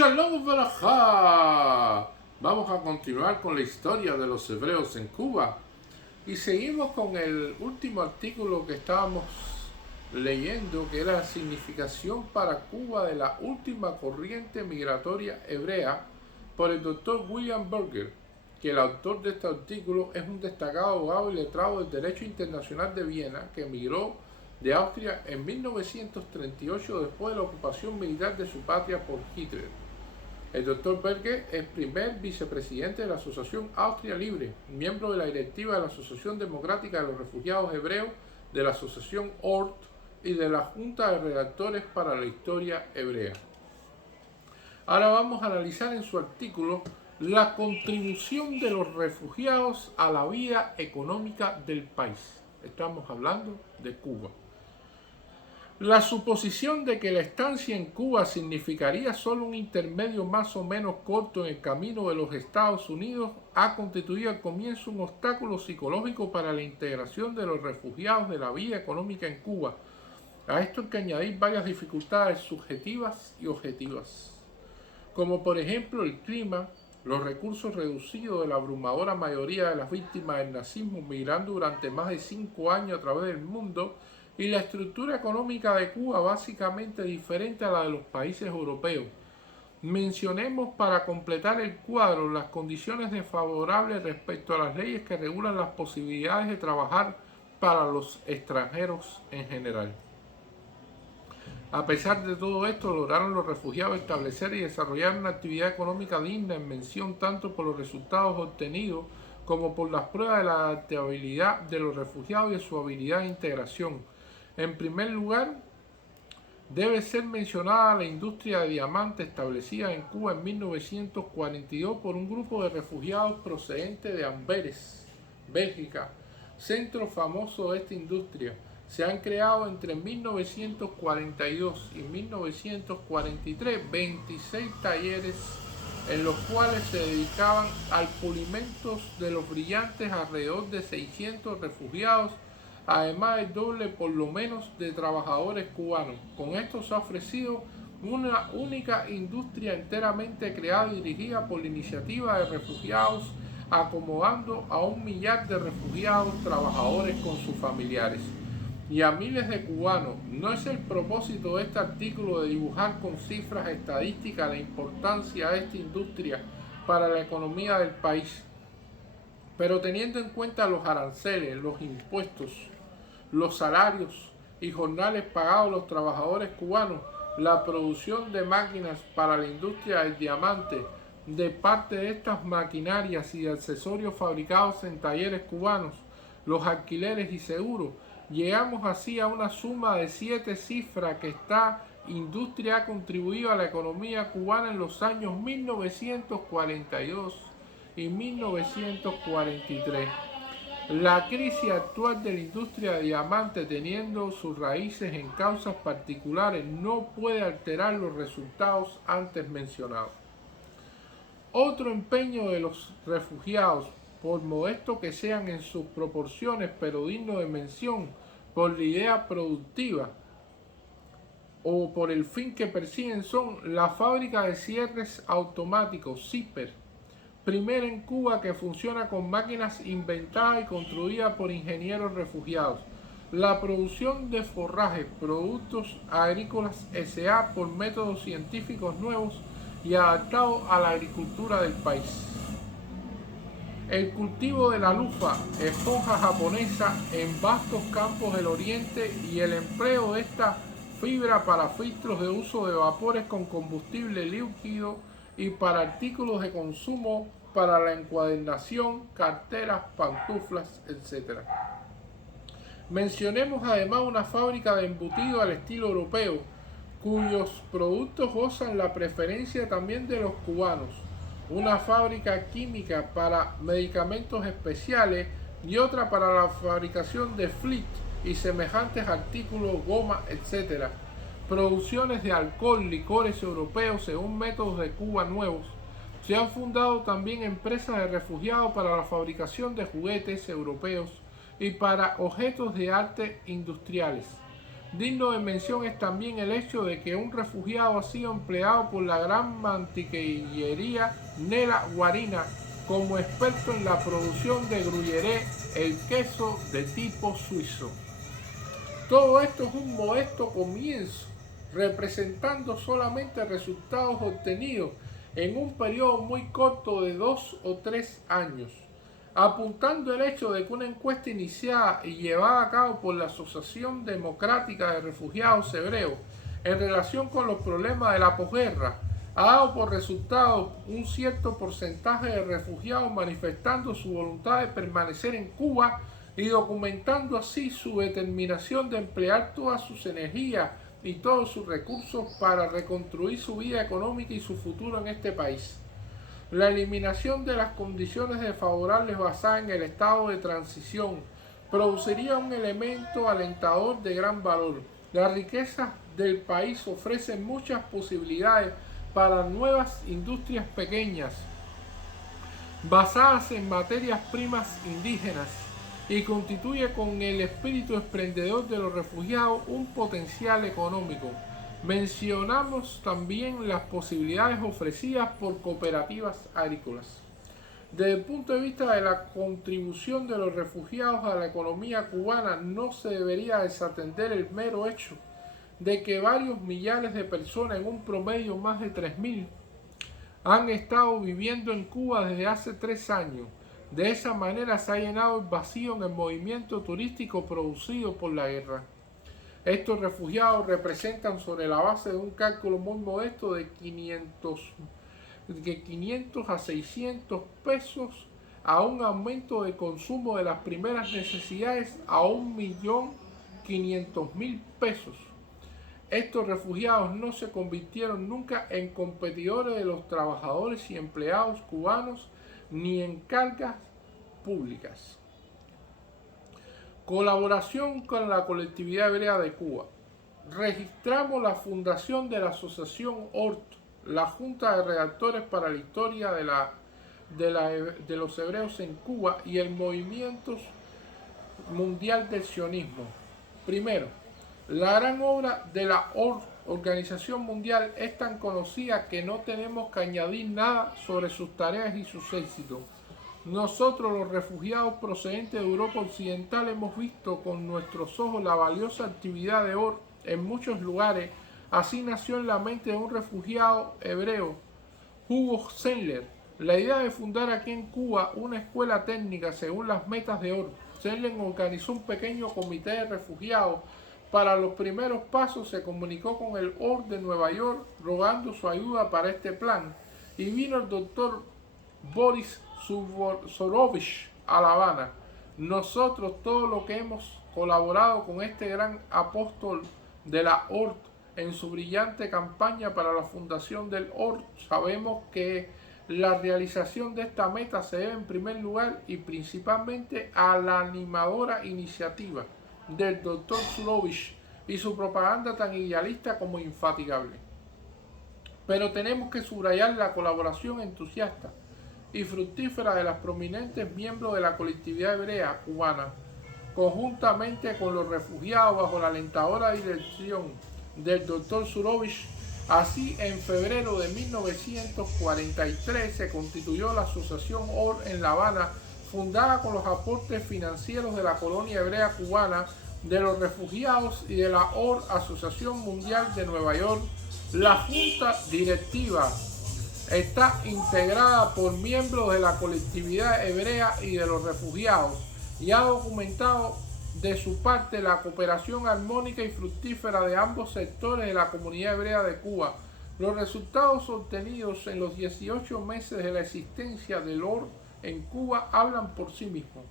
Shalom Barajá. Vamos a continuar con la historia de los hebreos en Cuba y seguimos con el último artículo que estábamos leyendo, que era la significación para Cuba de la última corriente migratoria hebrea por el doctor William Burger, que el autor de este artículo es un destacado abogado y letrado del derecho internacional de Viena que emigró de Austria en 1938 después de la ocupación militar de su patria por Hitler. El Dr. Berger es primer vicepresidente de la Asociación Austria Libre, miembro de la directiva de la Asociación Democrática de los Refugiados Hebreos, de la Asociación ORT y de la Junta de Redactores para la Historia Hebrea. Ahora vamos a analizar en su artículo la contribución de los refugiados a la vida económica del país. Estamos hablando de Cuba. La suposición de que la estancia en Cuba significaría solo un intermedio más o menos corto en el camino de los Estados Unidos ha constituido al comienzo un obstáculo psicológico para la integración de los refugiados de la vida económica en Cuba. A esto hay que añadir varias dificultades subjetivas y objetivas, como por ejemplo el clima, los recursos reducidos de la abrumadora mayoría de las víctimas del nazismo migrando durante más de 5 años a través del mundo, y la estructura económica de Cuba básicamente diferente a la de los países europeos. Mencionemos para completar el cuadro las condiciones desfavorables respecto a las leyes que regulan las posibilidades de trabajar para los extranjeros en general. A pesar de todo esto, lograron los refugiados establecer y desarrollar una actividad económica digna en mención tanto por los resultados obtenidos como por las pruebas de la adaptabilidad de los refugiados y de su habilidad de integración. En primer lugar, debe ser mencionada la industria de diamantes establecida en Cuba en 1942 por un grupo de refugiados procedentes de Amberes, Bélgica, centro famoso de esta industria. Se han creado entre 1942 y 1943 26 talleres en los cuales se dedicaban al pulimento de los brillantes alrededor de 600 refugiados, además del doble por lo menos de trabajadores cubanos. Con esto se ha ofrecido una única industria enteramente creada y dirigida por la iniciativa de refugiados, acomodando a 1 millar de refugiados trabajadores con sus familiares y a miles de cubanos. No es el propósito de este artículo de dibujar con cifras estadísticas la importancia de esta industria para la economía del país, pero teniendo en cuenta los aranceles, los impuestos, los salarios y jornales pagados a los trabajadores cubanos, la producción de máquinas para la industria del diamante de parte de estas maquinarias y de accesorios fabricados en talleres cubanos, los alquileres y seguros, llegamos así a una suma de 7 cifras que esta industria ha contribuido a la economía cubana en los años 1942 y 1943. La crisis actual de la industria de diamantes, teniendo sus raíces en causas particulares, no puede alterar los resultados antes mencionados. Otro empeño de los refugiados, por modesto que sean en sus proporciones, pero digno de mención por la idea productiva o por el fin que persiguen, son la fábrica de cierres automáticos Zipper, primera en Cuba que funciona con máquinas inventadas y construidas por ingenieros refugiados, la producción de forrajes, productos agrícolas S.A. por métodos científicos nuevos y adaptados a la agricultura del país, el cultivo de la lufa, esponja japonesa en vastos campos del oriente y el empleo de esta fibra para filtros de uso de vapores con combustible líquido y para artículos de consumo para la encuadernación, carteras, pantuflas, etc. Mencionemos además una fábrica de embutido al estilo europeo, cuyos productos gozan la preferencia también de los cubanos, una fábrica química para medicamentos especiales y otra para la fabricación de flit y semejantes artículos, goma, etc. Producciones de alcohol, licores europeos según métodos de Cuba nuevos. Se han fundado también empresas de refugiados para la fabricación de juguetes europeos y para objetos de arte industriales. Digno de mención es también el hecho de que un refugiado ha sido empleado por la gran mantequillería Nela Guarina como experto en la producción de gruyere, el queso de tipo suizo. Todo esto es un modesto comienzo, representando solamente resultados obtenidos en un periodo muy corto de 2 o 3 años, apuntando el hecho de que una encuesta iniciada y llevada a cabo por la Asociación Democrática de Refugiados Hebreos en relación con los problemas de la posguerra ha dado por resultado un cierto porcentaje de refugiados manifestando su voluntad de permanecer en Cuba y documentando así su determinación de emplear todas sus energías y todos sus recursos para reconstruir su vida económica y su futuro en este país. La eliminación de las condiciones desfavorables basadas en el estado de transición produciría un elemento alentador de gran valor. Las riquezas del país ofrecen muchas posibilidades para nuevas industrias pequeñas basadas en materias primas indígenas y constituye con el espíritu emprendedor de los refugiados un potencial económico. Mencionamos también las posibilidades ofrecidas por cooperativas agrícolas. Desde el punto de vista de la contribución de los refugiados a la economía cubana, no se debería desatender el mero hecho de que varios millares de personas, en un promedio más de 3.000, han estado viviendo en Cuba desde hace 3 años. De esa manera se ha llenado el vacío en el movimiento turístico producido por la guerra. Estos refugiados representan, sobre la base de un cálculo muy modesto, de 500 a 600 pesos a un aumento de consumo de las primeras necesidades a 1.500.000 pesos. Estos refugiados no se convirtieron nunca en competidores de los trabajadores y empleados cubanos ni en cargas públicas. Colaboración con la colectividad hebrea de Cuba. Registramos la fundación de la Asociación ORT, la Junta de Redactores para la Historia de los Hebreos en Cuba y el Movimiento Mundial del Sionismo. Primero, la gran obra de la Organización Mundial es tan conocida que no tenemos que añadir nada sobre sus tareas y sus éxitos. Nosotros, los refugiados procedentes de Europa Occidental, hemos visto con nuestros ojos la valiosa actividad de OR en muchos lugares. Así nació en la mente de un refugiado hebreo, Hugo Sendler, la idea de fundar aquí en Cuba una escuela técnica según las metas de OR. Sendler organizó un pequeño comité de refugiados. Para los primeros pasos se comunicó con el OR de Nueva York rogando su ayuda para este plan y vino el doctor Boris Zorovich a La Habana. Nosotros, todos los que hemos colaborado con este gran apóstol de la ORT en su brillante campaña para la fundación del ORT, sabemos que la realización de esta meta se debe en primer lugar y principalmente a la animadora iniciativa del doctor Zurovich y su propaganda tan idealista como infatigable. Pero tenemos que subrayar la colaboración entusiasta y fructífera de los prominentes miembros de la colectividad hebrea cubana, conjuntamente con los refugiados bajo la alentadora dirección del doctor Zurovich. Así, en febrero de 1943 se constituyó la Asociación OR en La Habana, fundada con los aportes financieros de la colonia hebrea cubana, de los refugiados y de la OR Asociación Mundial de Nueva York. La junta directiva está integrada por miembros de la colectividad hebrea y de los refugiados y ha documentado de su parte la cooperación armónica y fructífera de ambos sectores de la comunidad hebrea de Cuba. Los resultados obtenidos en los 18 meses de la existencia del OR en Cuba hablan por sí mismos.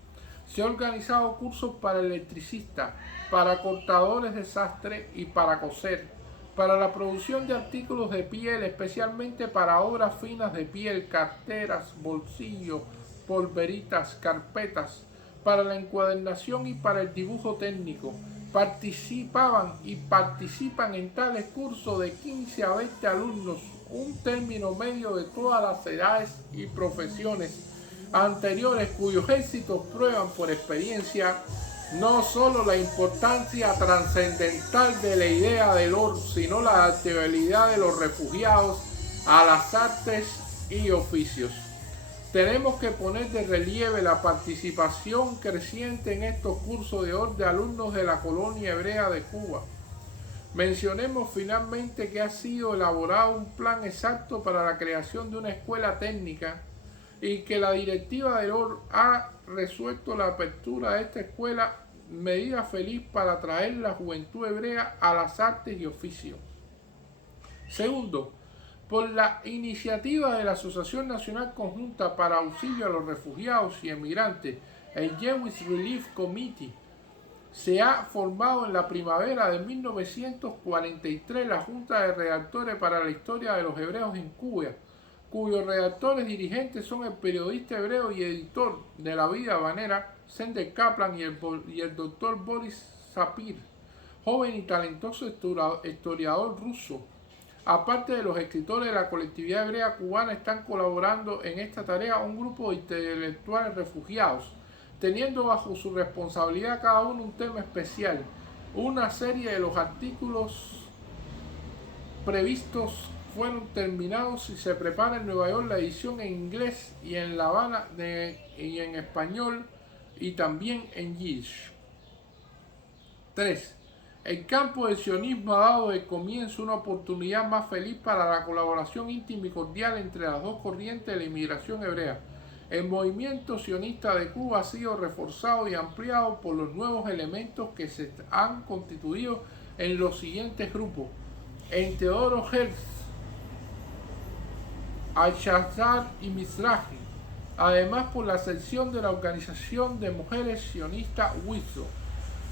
Se han organizado cursos para electricistas, para cortadores de sastre y para coser, para la producción de artículos de piel, especialmente para obras finas de piel, carteras, bolsillos, polveritas, carpetas, para la encuadernación y para el dibujo técnico. Participaban y participan en tales cursos de 15 a 20 alumnos, un término medio de todas las edades y profesiones anteriores, cuyos éxitos prueban por experiencia no solo la importancia trascendental de la idea del orden, sino la adaptabilidad de los refugiados a las artes y oficios. Tenemos que poner de relieve la participación creciente en estos cursos de orden de alumnos de la colonia hebrea de Cuba. Mencionemos finalmente que ha sido elaborado un plan exacto para la creación de una escuela técnica y que la directiva del OR ha resuelto la apertura de esta escuela, medida feliz para atraer la juventud hebrea a las artes y oficios. Segundo, por la iniciativa de la Asociación Nacional Conjunta para Auxilio a los Refugiados y Emigrantes, el Jewish Relief Committee, se ha formado en la primavera de 1943 la Junta de Redactores para la Historia de los Hebreos en Cuba, cuyos redactores dirigentes son el periodista hebreo y editor de La Vida Habanera, Sender Kaplan, y el doctor Boris Sapir, joven y talentoso historiador ruso. Aparte de los escritores de la colectividad hebrea cubana, están colaborando en esta tarea un grupo de intelectuales refugiados, teniendo bajo su responsabilidad cada uno un tema especial. Una serie de los artículos previstos fueron terminados y se prepara en Nueva York la edición en inglés y en La Habana y en español y también en yiddish. 3. El campo del sionismo ha dado de comienzo una oportunidad más feliz para la colaboración íntima y cordial entre las dos corrientes de la inmigración hebrea. El movimiento sionista de Cuba ha sido reforzado y ampliado por los nuevos elementos que se han constituido en los siguientes grupos: en Teodoro Herzl, Al-Shazar y Mizrahi, además por la sección de la Organización de Mujeres Sionistas WISO.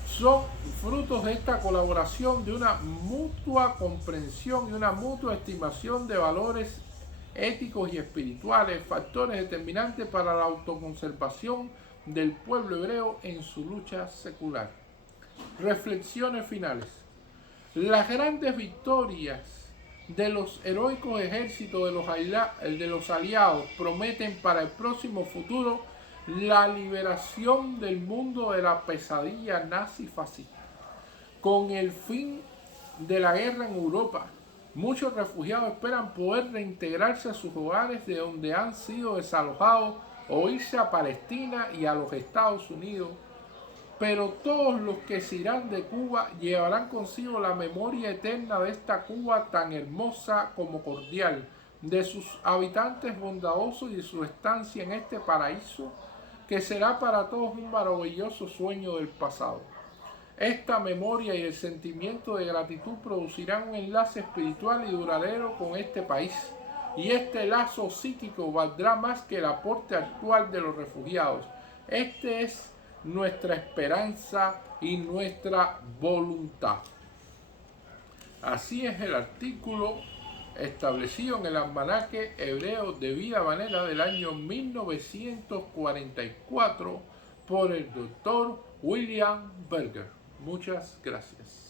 Son frutos de esta colaboración, de una mutua comprensión y una mutua estimación de valores éticos y espirituales, factores determinantes para la autoconservación del pueblo hebreo en su lucha secular. Reflexiones finales. Las grandes victorias de los heroicos ejércitos de los aliados prometen para el próximo futuro la liberación del mundo de la pesadilla nazi-fascista. Con el fin de la guerra en Europa, muchos refugiados esperan poder reintegrarse a sus hogares de donde han sido desalojados o irse a Palestina y a los Estados Unidos. Pero todos los que se irán de Cuba llevarán consigo la memoria eterna de esta Cuba tan hermosa como cordial, de sus habitantes bondadosos y de su estancia en este paraíso que será para todos un maravilloso sueño del pasado. Esta memoria y el sentimiento de gratitud producirán un enlace espiritual y duradero con este país, y este lazo psíquico valdrá más que el aporte actual de los refugiados. Este es nuestra esperanza y nuestra voluntad. Así es el artículo establecido en el almanaque hebreo de Vida Habanera del año 1944 por el doctor William Berger. Muchas gracias.